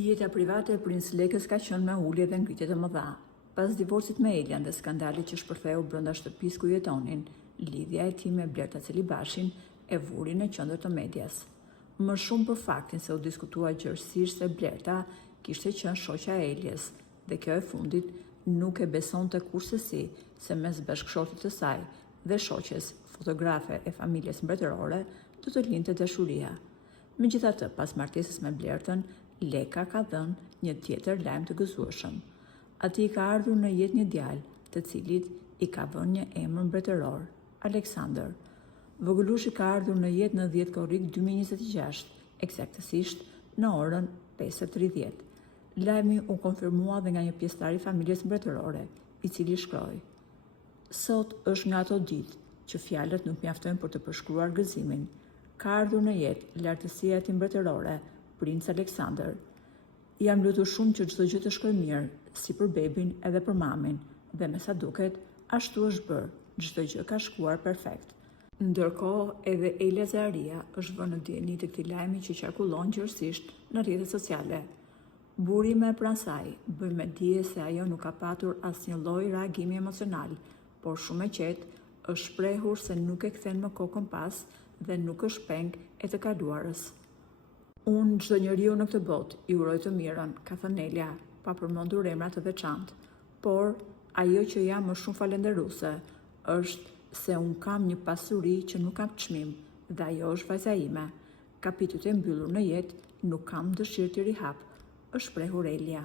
Jeta private e prins Lekës ka qenë me ulje dhe ngritje të mëdha. Pas divorcit me Elian dhe skandalit që shpërtheu brenda shtëpisë ku jetonin, lidhja e tij me Blerta Celibashin e vuri në qendër të medias. Më shumë për faktin se u diskutua gjërësisht se Blerta kishte qenë shoqja e Elias dhe kjo e fundit nuk e besonte kurrësi se mes bashkëshortit të saj dhe shoqes fotografe e familjes mbretërore do të lindte dashuria. Megjithatë, pas martesës me Blertën, Leka ka dhënë një tjetër lajm të gëzueshëm. Atij ka ardhur në jetë një djalë, të cilit i ka vënë një emër mbretëror, Alexander. Vogëlushi ka ardhur në jetë në 10 korrik 2026, eksaktësisht në orën 5:30. Lajmi u konfirmua dhe nga një pjesëtar i familjes mbretërore, i cili shkroi: "Sot është nga ato ditë që fjalët nuk mjaftojnë për të përshkruar gëzimin. Ka ardhur në jetë lartësia e tij mbretërore, Princ Alexander. Jam lutur shumë që çdo gjë të shkojë mirë, si për bebin edhe për mamin, dhe me sa duket, ashtu është bërë, çdo gjë ka shkuar perfekt." Ndërkohë, edhe Elia Zaharia është vënë në dieni të këtij lajmi që qarkullon gjërësisht në rrjetet sociale. Burime pranë saj bën me dije se ajo nuk ka patur asnjë lloj reagimi emocional, por shumë e qetë është shprehur se nuk e kthen më kokën pas dhe nuk është peng e të kaluarës. "Unë çdo njeriu në këtë botë i uroj të mirën", ka thënë Elia, pa përmendur emra të veçantë, "por ajo që jam më shumë falenderuese është se unë kam një pasuri që nuk kam çmim dhe ajo është vajza ime. Kapitujt e mbyllur në jetë nuk kam dëshirë të rihap", është shprehur Elia.